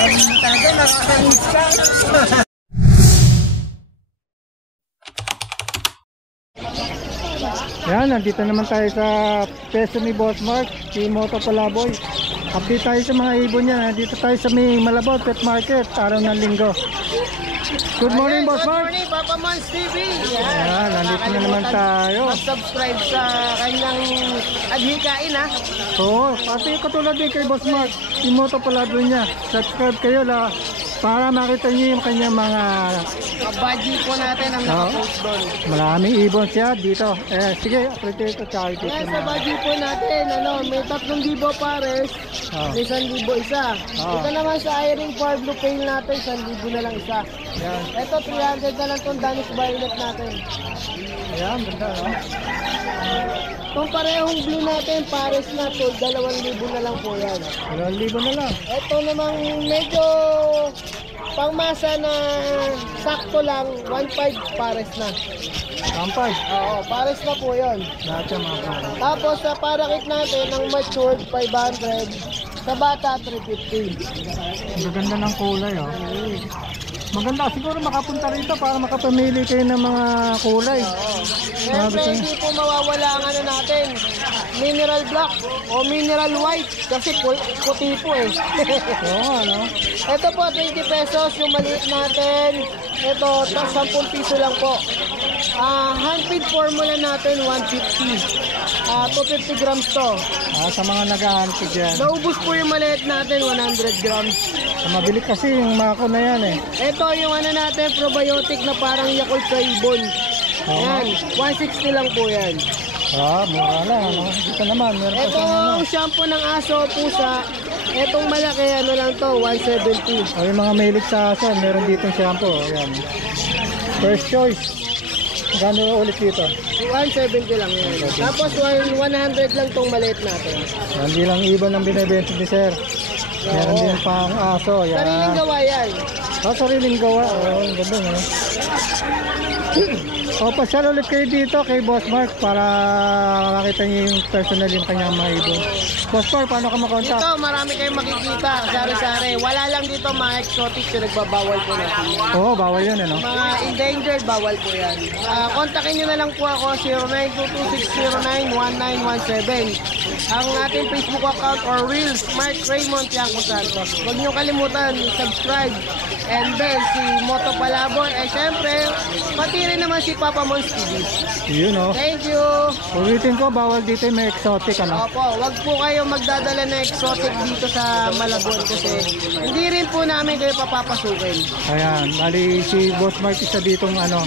Talaga nakakamiss ka. Yan, nandito naman tayo sa peso ni Boss Mark, si Moto Palaboy. Update tayo sa mga ibon niya. Nandito tayo sa may Malabon Pet Market, araw ng linggo. Good morning, Boss Mark. Good morning, Papa Mons TV. Yan, nandito na naman tayo. Mag-subscribe sa kanyang adhikain, ha. Oo, pati katulad din kay Boss Mark, si Moto Palaboy niya. Subscribe kayo la para makita niyo yung kanyang mga budget po natin ang nakapost doon. maraming ibon siya dito. Sige, appreciate ko tsaka ito. Yan, sa budget po natin, may 3,000 pares, may 1,000 isa. Ito naman sa Iring Far Blue Pale natin, 1,000 na lang isa. Yan. Ito, 300 na lang itong Danish Violet natin. Ayan, ganda, no? Itong parehong blue natin, pares na to, 2,000 na lang po yan. 2,000 na lang. Ito namang medyo pangmasa na sakto lang, 1,500 pares na. Kampay. Oo, pares na po yun. Lahat yung mga kampay. Tapos sa parakit natin, ang matured 500, sa bata 350. Ang ganda ng kulay, oh. Maganda siguro makapunta rito para makapamili kayo ng mga kulay. Siyempre, hindi po mawawala ang ano natin, mineral black o mineral white kasi puti po eh. Oo, ano? Ito po, 20 pesos yung maliit natin. Ito, 10 piso lang po. Hand-feed formula natin, 150. 250 grams to. Sa mga nag-aantid yan. Naubos po yung maliit natin, 100 grams. Mabili kasi yung mako na yan eh. Ito yung ano natin, probiotic na parang Yakult sa ibon. Ayan, 160 lang po yan. Mura lang, ano? Dito naman, meron pa Ito siyang ano. ang shampoo ng aso, pusa. Itong malaki, ano lang to, 170. Yung mga mahilig sa aso, meron ditong shampoo. Ayan. First choice. Gano'n ulit dito? 170 lang yan. Tapos 100 lang tong maliit natin. Hindi lang ibon ang binibenta ni Sir. Meron din pang aso. Yan. Sariling gawa yan. Sariling gawa. Ang ganda, no? Pasyal ulit kayo dito kay Boss Mark para makita niyo yung personal yung kanyang mga ibon. Boss Mark, paano ka makontak? Dito, marami kayong makikita. Sari-sari. Wala lang dito mga exotic na nagbabawal po natin. Oo, bawal yun, ano? Mga endangered, bawal po yan. Kontakin nyo na lang po ako, 0922-609-1917. Ang ating Facebook account or Reels, Mark Raymond Tiangco Santos. Huwag nyo kalimutan, subscribe. And then, si Moto Palaboy. Siyempre, pati rin naman si Papa Mons TV. Yun, no? Thank you. Ulitin ko, bawal dito yung may exotic, ano? Opo, wag po kayo magdadala na exotic dito sa Malabon kasi hindi rin po namin kayo papapasukin. Ayan, bali si Boss Mark isa ditong ano,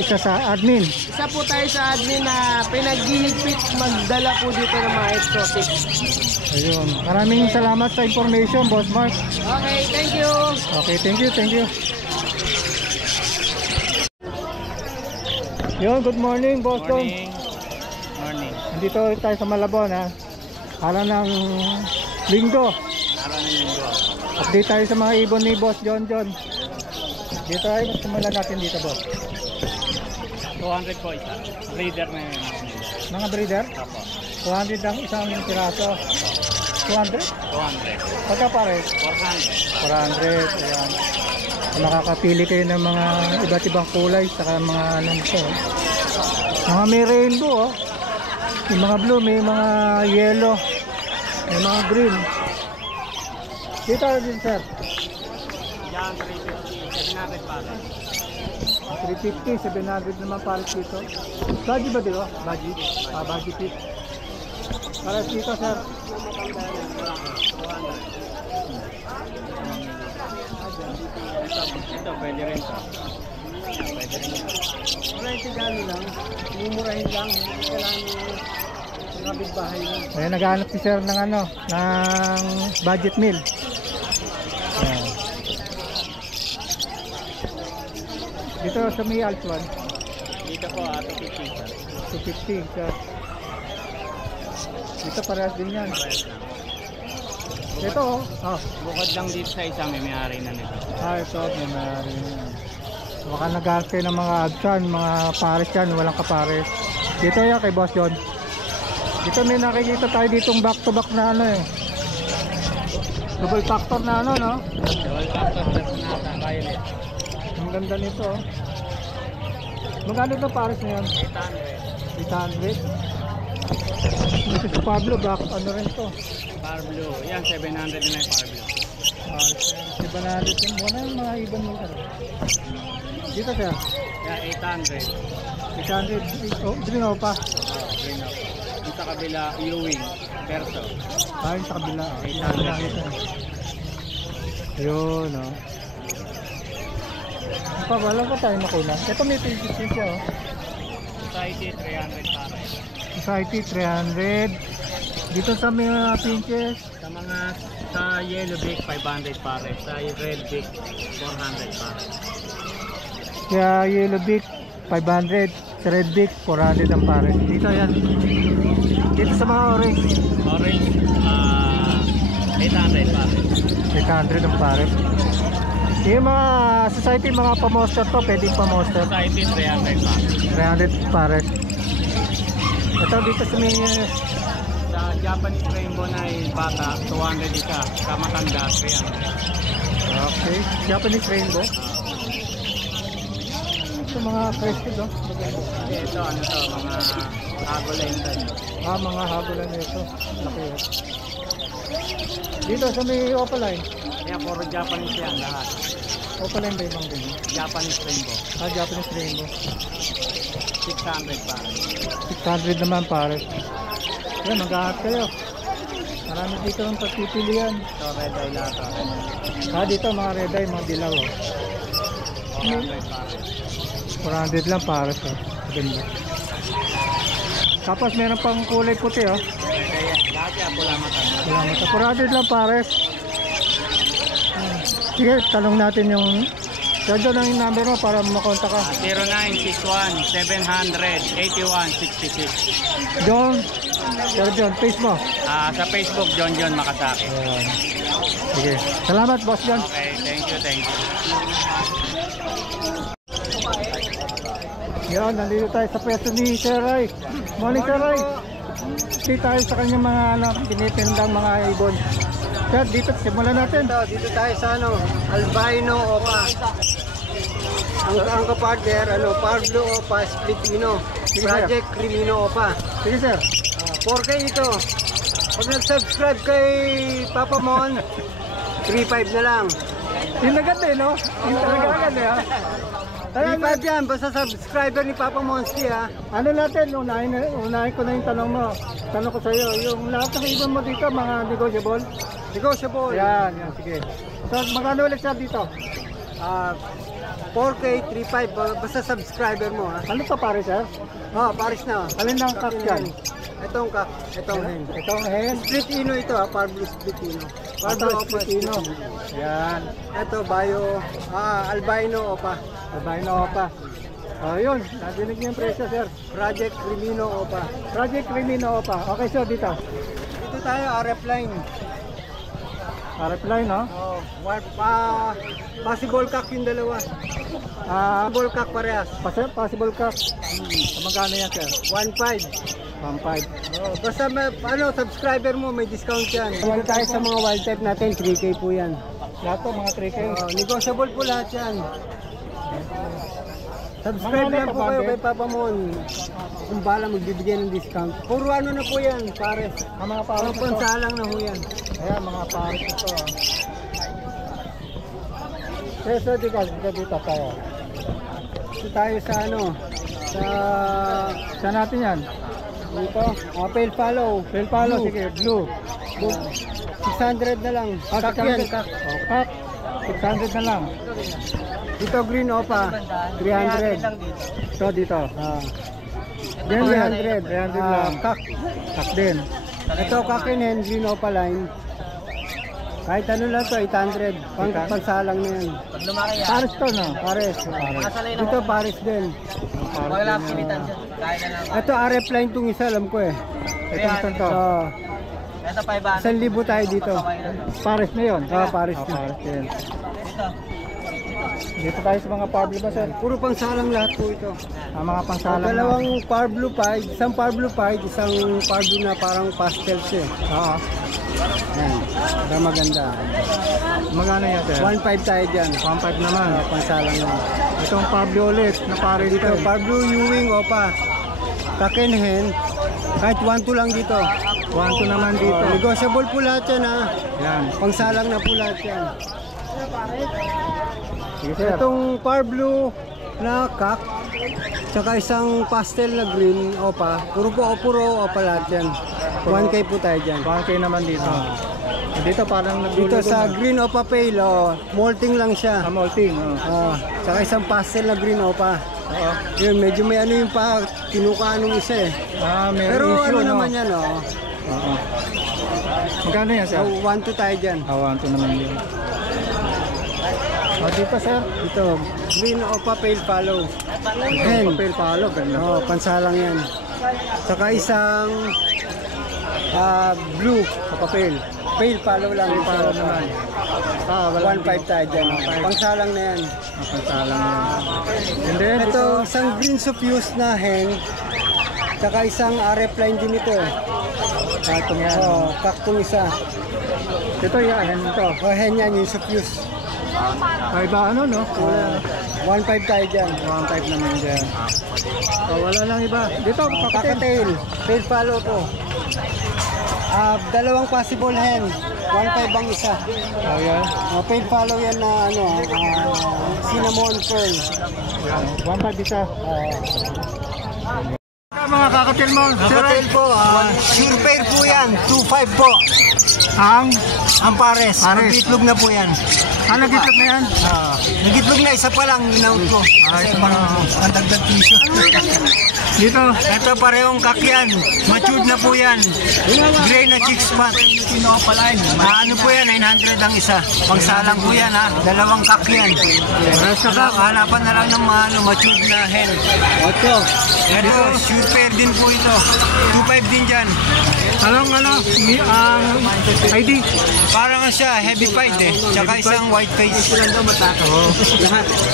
isa sa admin. Isa po tayo sa admin na pinaghihigpit magdala po dito ng mga exotic. Ayun, maraming salamat sa information, Boss Mark. Okay, thank you. Okay, thank you, thank you. Yun, good morning, Boss Don. Morning. Nandito tayo sa Malabon, ha. Araw ng linggo. Update tayo sa mga ibon ni Boss John. Dito tayo, simulan natin dito, Boss. 200 po isa. Breeder na yun. Mga breeder? Apo. 200 ang isang piraso. 200? 200. Pagka pare? 400. 400, ayan. Nakakapili kayo ng mga iba't ibang kulay saka mga ano nito. Mga may rainbow, oh. May mga blue, may mga yellow, may mga green. Dito din, sir. Yan, 350. 700 pala. 350, 700 naman pares dito. Baji ba dito? Baji? Baji tip. Pares dito, sir. Ito, pwede rin to. Pwede rin to. Alright, gano'n lang. Mumurahin lang. Kailangan nakabig bahay lang. Ayan, naghahanap si sir ng ano, ng budget meal. Ayan. Dito sa may Altuan. Dito po, 250. 250, sir. Dito parehas din yan. Parehas lang. Ito, oh. Bukod lang dito sa isa, may may-ari na nito. Ito, may mayari. Baka nag-art kayo ng mga adsan, mga pares yan, walang kapares. Dito yan kay Boss John. Dito may nakikita tayo ditong back to back na ano eh. Double factor na ano, no? Double factor Personata Violet. Ang ganda nito. Oh. Magkano ito pares na yan? 800. 800. Ito si Pablo, back ano rin to? Power Blue. Yan, 700 na yung Power Blue. Iba na natin yung muna yung mga ibang mga. Dito siya. Yan, 800. 800. Oh, dito pa. Green up. Yung sa kabila, Ewing. Perso. Ayun sa kabila. 800. Ayun, oh. Wala pa tayo makunan. Ito may pinches din siya, oh. Society, 300 pare. Society, 300. Dito sa mga pinches, Sa mga, sa yellow beak, 500 pare. Sa red beak, 400 pare. kaya yellow beak, 500. Sa red beak, 400 ang pare. Dito yan. Dito sa mga orange, Orange, 800 pare. 800 ang pare. Yung mga society, mga pa-monster to, pwedeng pa-monster. Society, 300 pare. 300 pare. Ito dito sa mga Sa Japanese Rainbow na yung bata, 200 isa. Sa matanda, 300. okay. Japanese rainbow. Ito mga crested, oh. Ito, ano to, mga Agolenten. Mga habulan nito. Laki, oh. Dito sa may opaline. Kaya puro Japanese yan lahat. Opaline ba yung mga ganyan? Japanese Rainbow, Japanese rainbow. 600 pare. 600 naman pare. Yan, mag-ahat kayo. Marami dito ang pagpipilian. Ito, red eye lahat. Dito mga red eye, mga dilaw, oh. 400 pare. 400 lang pare, oh. Ganda. Tapos meron pang kulay puti, oh. Kaya lahat yan, pula mata. Salamat sa 400 lang pare. Sige, tanong natin yung doon ang number mo para makontak ka. 0961-700-8166. John, Sir John, face mo. Sa Facebook, John Makasaki. Ayan. Sige, salamat boss John. Okay, thank you, thank you. Yan, nandito tayo sa pwesto ni Sir Ray. Morning Sir Ray. Dito tayo sa kanyang mga tinitindang mga ibon. Sir, dito simulan natin. Dito tayo sa albino opa. Ang kapartner, Pablo Opa Splitino. Sige, Project Crimino Opa. Sige sir. 4K ito. Pag nag-subscribe kay Papa Mon, 3.5 na lang. Yung agad eh, no? Yung talaga agad eh, ha? 3.5 yan, basta subscriber ni Papa Monski ha. Ano natin, unahin ko na yung tanong mo. Tanong ko sa iyo, yung lahat ng ibon mo dito, mga negotiable? Negotiable. Yan, sige. So, magkano ulit siya dito? 4K, 3.5, basta subscriber mo ha. Ano pa pare, sir? Paris na. Alin ng kak yan? Itong kak, itong hen. Itong hen. Splitino ito ha, Pablo Splitino. Pablo Splitino. Yan. Ito, albino opa. Albino Opa. Yun, nadinig niyo yung presyo, sir. Project Crimino Opa. Project Crimino Opa. Okay, sir, dito. Dito tayo, RF line. RF line, no? Possible cock yung dalawa. Possible cock parehas. Possible cock. Magkano yan, sir? 1.5. 1.5. Basta subscriber mo, may discount yan. Dito tayo sa mga wild type natin, 3K po yan. Lahat to, mga 3K. Negotiable po lahat yan. Subscribe Mga lang po kayo kay Papa Mon. Kung bala magbibigay ng discount. Puro ano na po yan, pares. Ang mga pares Mga ito. pansalang na po yan. Ayan, mga pares ito. Presyo dito tayo. Dito tayo sa Saan natin yan? dito, pale follow. Pale palo, Blue. sige, blue. 600 na lang. Kak yan, kak. Kak, 600 na lang. Dito green opa, 300. Ito dito. Yan, 300 lang. Kak. Kak din. Ito kakinin, green opa line. Kahit ano lang to, 800. Pansalang na yan. Pares to, no? Pares. Dito pares din. Wala pilitan dyan. Ito RF line itong isa, alam ko eh. Itong to. Ito, 500. 1,000 tayo dito. Pares na yun? Pares na. Pares din. Dito tayo sa mga Pablo ba, sir? Puro pangsalang lahat po ito. Ang mga pangsalang. Dalawang Pablo Pied, isang Pablo Pied, isang Pablo na parang pastels eh. Oo. Yan. Ito maganda. Magkano yan, sir? 1.5 tayo dyan. 1.5 naman. Pansalang yan. Itong Pablo ulit na pare dito. Dito, Pablo Ewing, opa. Kakenhen. Kahit 1.2 lang dito. 1.2 naman dito. Negotiable po lahat yan ha. Yan. Pangsalang na po lahat yan. Sige, sir. Itong Pablo na kak. Tsaka isang pastel na green, opa. Puro opa lahat yan. 1K po tayo dyan. 1K naman dito. Dito parang Dito nagluluto sa na. green opa pale, molting lang siya. Molting. Tsaka isang pastel na green opa. Oo. Yun, medyo may ano yung pa, kinukaan nung isa eh. May Pero issue, ano no? naman yan, oh. Oo. Magkano yan, sir? 1-2 tayo dyan. 1.2 naman yun. Dito, sir. Ito, green opa pale follow. Hen. Papel palo, ganda. Pansalang yan. Tsaka isang blue sa papel. Pale follow lang. Papel palo naman. Wala 1.5 tayo dyan. Pangsalang na yan. Pansalang yan. And then, Ito, isang green suffuse na hen. Tsaka isang RF line din ito. Katong yan. Kaktong isa. Ito yan, ito. Hen yan, yung suffuse. Ay ba ano, no? 1.5 tayo dyan. 1.5 naman dyan. Wala lang iba. Dito, Kakatail. Tail follow to. Dalawang possible hen. 1.5 ang isa. Ayan. Tail follow yan na ano, cinnamon pearl. 1.5 isa. Mga kakatil mo, sir. Kakatail po, sure pair po yan. 2.5 po. Ang pares. Pares. Nagitlog na po yan. Nagitlog na yan? Nagitlog na, isa pa lang ginaw ko. Kasi ang dagdag piso. Dito. Ito parehong kakyan. Matured na po yan. Gray na chick spot. Ano po yan? 900 ang isa. Pangsalang po yan ha. Dalawang kakyan. Hanapan na lang ng matured na hen. Ito, sure pair din po ito. 2.5 din dyan. Anong ID? Parang siya, heavy pied eh. Tsaka isang white face.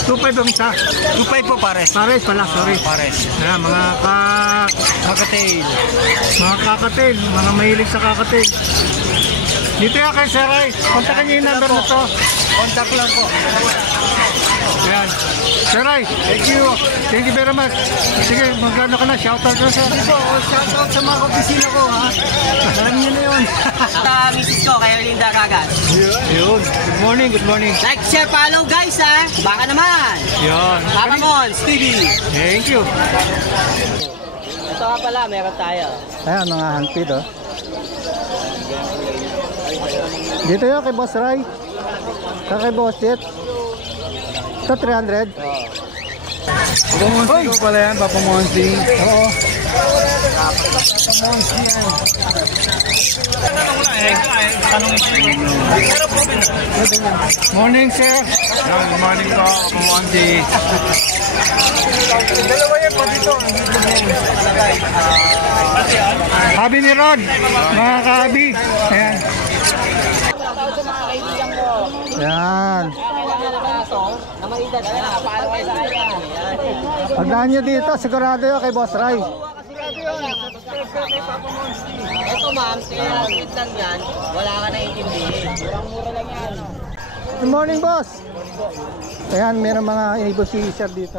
2.5 ang isa. 2.5 po pares. Pares pala, sorry. Pares. Ayan, mga Kakatail. kakatil, mga mahilig sa kakatil. Dito yan kay Sir Ray. Kontakin niyo yung number na to. Contact lang po. Ayan. Sir Ray, thank you. Thank you very much. Sige, magkano ka na? Shoutout ka sir. Shoutout sa mga opisina ko ha. Alam niyo na yun. Misis ko, kaya Linda Gagas. Yun. Good morning, good morning. Like, share, follow guys ha. Baka naman. Yun. Papa Mons, TV. Thank you. Ito nga pala, meron tayo. Ayan, mga handpid oh. Dito yun kay Boss Ray. Kay Boss Jet. Ito 300. Papamonsi ko pala yan, Papamonsi. Oo. Morning sir. Good morning po, Papamonsi. Dalawa yan po dito. Habi ni Rod. Mga kahabi. Ayan. Ayan. Na maedad na, paano kayo sa kanya? Pagdaan nyo dito, sigurado yun kay Boss Ray. Ito ma'am, kaya lang yan, wala ka naiintindihin. Murang-mura lang yan. Good morning, boss. Ayan, meron mga inibos si sir dito.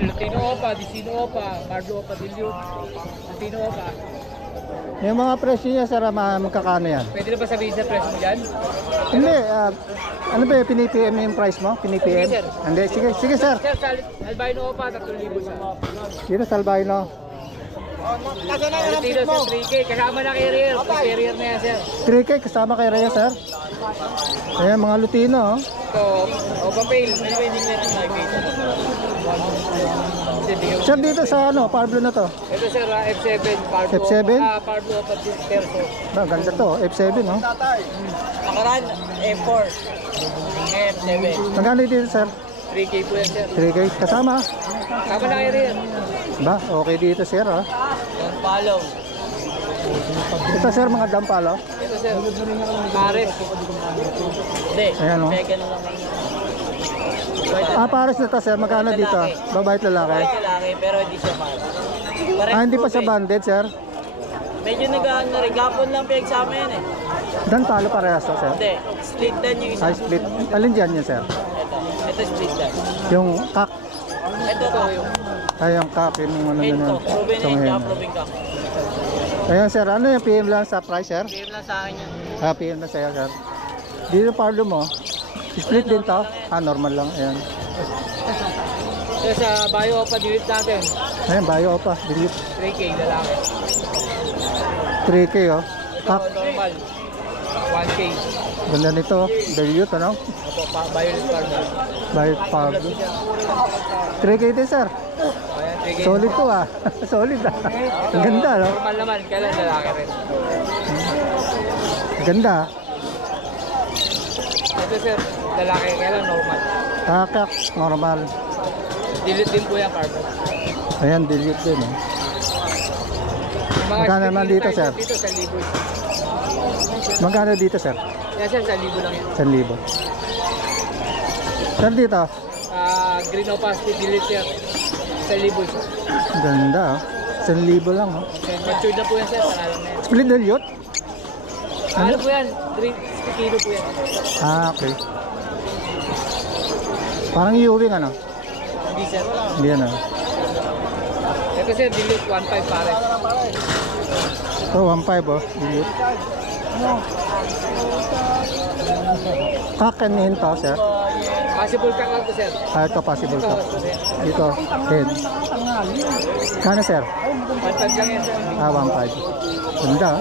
Lutino Opa, Dicino Opa, Mardo Opa, Dilio, Lutino Opa. Yung mga presyo niya, sir, magkakano yan? Pwede na ba sabihin sa presyo mo dyan? Hindi, ano ba, pinipm yung price mo? Pinipm? Sige, sir. Hindi, sige sir. Sir, Albino Opa, 3,000 siya. Dito sa Albino. Lutino sa 3K, kasama na carrier. Carrier na yan, sir. 3K kasama kay Rhea, sir. Ayan, mga Lutino, oh. Ito, Opa Pale, ano ba hindi meron nakikita? Sir, dito sa ano, Pablo na to. Ito sir, F7, Pardo F7? Opa, Pardo Opa, Perso. Ba, ganda to, F7, no? Nakaraan, F4. F7. Magkano dito, sir? 3K po yan, sir. 3K kasama. Kasama na carrier. Ba, okay dito, sir, ah. Don't follow. Ito, sir, mga dampalo. Ito sir, Pares. Hindi, Ayan, oh. mega na lang. Pares na to sir, magkano dito? Babae at lalaki? Lalaki, pero hindi siya mahal. Hindi pa siya banded sir? Medyo nag-ano na rin. Gapon lang pinagsama yan eh. Dan talo parehas to sir? Hindi, split dan yung isa. Ay, split. Alin dyan yun sir? Ito split dan. Yung kak? Ito to yung Ay, yung kak, yung ano hen na ko. Proven itong hen, hen. proven ka. Ayan sir, ano yung PM lang sa price sir? PM lang sa akin yan. PM na sa'yo sir. Dito parlo mo, split din to? Normal lang, ayan. Ito sa bio pa delete natin. Ayan, bayo pa, delete. 3K lalaki. 3K oh. Ito Kak, normal. 1K. ganda nito, dilute ano? Opo, violet farmer. Bayo parlo. 3K din sir. Ayan, 3K. Solid to ah. Solid ah. Ang ganda no? Normal naman, kailan lalaki rin. Ganda. Ito sir, lalaki, kailan normal. Kakak, normal. Delete din po yan, farmer. Ayan, dilute din oh. Mga Magkano naman dito, split sir? Dito, 1,000. Magkano dito sir? Yan sir, 1,000 lang yan. 1,000. Sir dito, Green opacity delete sir. 1,000 sir. ganda oh. 1,000 lang oh. Matured na po yan sir, pangalan na yan. Split dilute? Ano po yan? 3 kilo po yan. Okay. Parang Ewing ano? Hindi sir. Hindi ano. Ito sir, delete 1,500 pare. Ito, 1,500 oh. Dilute. Kakanin to sir? Possible ka lang to sir. Ito possible to. Dito, head. Kano sir? 1,500 lang yan sir. 1,500. Ganda oh.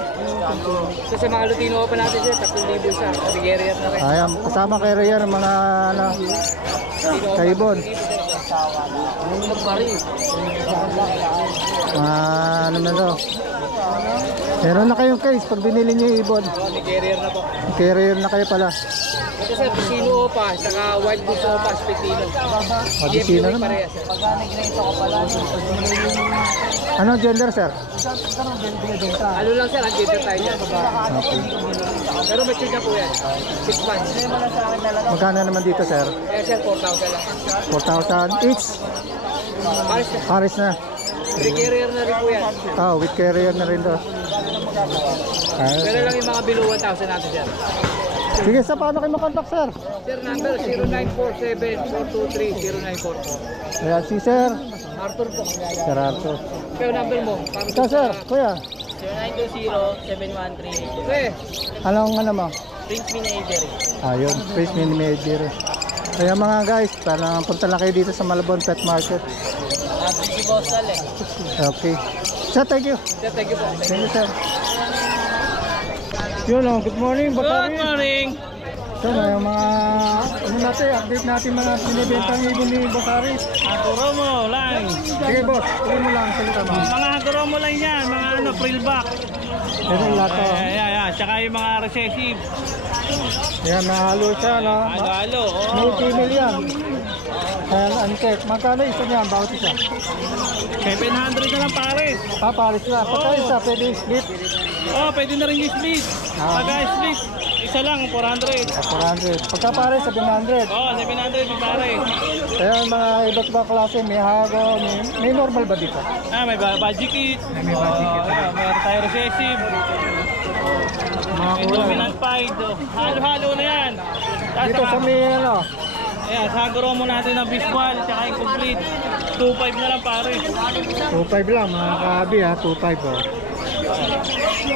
So sa mga Lutino pa natin sir, 3,000 siya. Bigerian na rin. Ayan, kasama kay Rhea ng mga ano, kaibon. Ano na to? Meron na kayong case pag binili niyo yung ibon. Bigerian na po. Carrier na kayo pala. Ito sir, Pisino Opa, saka White Goose Opa, Spitino. Odisino naman. Parehas sir. Ano gender sir? Ano lang sir, ang gender tayo dyan. Okay. Pero matured na po yan. 6 months. Magkano naman dito sir? Kaya sir, 4,000 lang. 4,000 each. Paris na. Paris na. Bigerian na rin po yan. With carrier na rin to. Pero lang yung mga below 1,000 natin dyan. Sige, sa paano kayo makontak sir? Sir, number 0947-423-0944. Ayan si sir. Arthur po. Sir Arthur. Kaya number mo. Ito sir, kuya. 0920-713. Okay. Anong ano mo? Prince Manager. Ayun, Face Mini Major. Kaya mga guys, parang punta lang kayo dito sa Malabon Pet Market. Si Boss Tal eh. Okay. Sir, thank you. Sir, thank you po. Thank you, sir. Yun o, good morning, Batari. Good morning. Sir, yung mga, ano natin, update natin mga binibentang ibon ni Batari. Hagoromo lang. Sige boss, tuloy mo lang, salita mo. Mga hagoromo lang yan, mga ano, frillback. Ito yung lato. Ayan. Tsaka yung mga recessive. Yan, nahalo siya, no? Halo, May oo. female yan. Ayan, antek. Magkano isa niyan, bawat isa? 700 na lang pares. Paris na. Pagka isa, pwede split. Oh, pwede na rin yung split. Pag-split, isa lang, 400. 400. Pagka pares, 700. Oh, 700 yung pares. Ayan, mga iba't ibang klase. May hago, may normal ba dito? May budget kit. May budget kit. Meron tayo recessive. Mga May kulay. dominant pied. Halo-halo na yan. Dito sa may, ano, Ayan, sa hagoromo natin ng bisbal, tsaka yung complete. 2.5 na lang pare. 2.5 lang, mga kabi ha, 2.5 oh.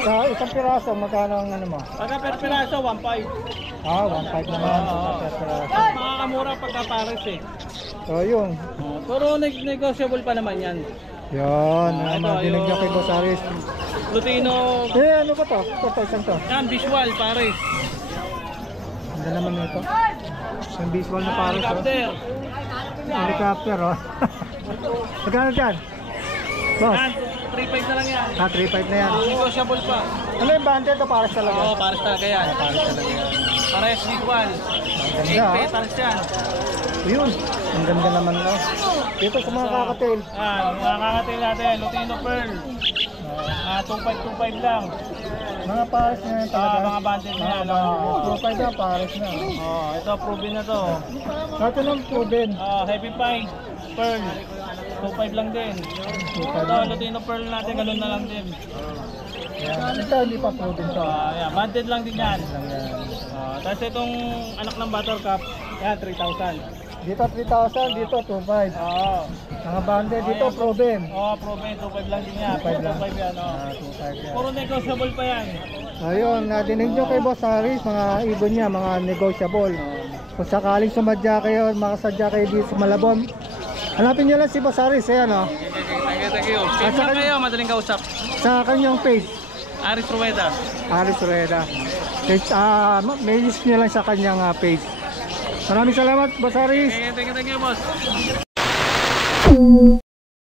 Sa isang piraso, magkano ang ano mo? Pagka per piraso, 1.5. 1.5 naman, per piraso. Makakamura pagka pares eh. So yun, Pero negotiable pa naman yan. yun, Ito, dinig niya kay yung- Boss Aris. Lutino, Ano ba to? Ito, isang to. yan, visual pares. Ganda naman nito. Isang visual na pares oh. Helicopter. Helicopter oh. Magkano dyan? Boss? Yan, 3.5 na lang yan. 3.5 na yan. Negotiable pa. Ano yung banded o pares talaga? Oo, pares talaga yan. Pares talaga yan. Pares visual. 8 Ganda oh. petals yan. Yun, ang ganda naman no. Dito sa mga kakatail. Mga kakatail natin, Lutino Pearl. 2.5 lang. Mga pares na yan talaga. Mga bandit na yan. 2.5 na, pares na. Ito, proven na to. Ito lang proven. Heavy Pine, Pearl. 2.5 lang din. Ito, Lutino Pearl natin, ganun na lang din. Yan. Ito hindi pa proven to. Yan, bandit lang din yan. Tapos itong anak ng Buttercup, yan, 3,000. Dito 3,000, dito 2.5. Mga bande, dito proven. Proven, 2.5 lang din yan. 2.5 lang. 2.5 yan, 2.5 yan. Puro negotiable pa yan. Ayun, nadinig nyo kay Boss Haris, mga ibon niya, mga negotiable. Kung sakaling sumadya kayo, makasadya kayo dito sa Malabon, hanapin nyo lang si Boss Haris, ayan o. Thank you. Same lang kayo, madaling kausap. Sa kanyang page, Aris Rueda. Haris Rueda. May list nyo lang sa kanyang page. Maraming salamat, Boss Haris. Thank you, boss.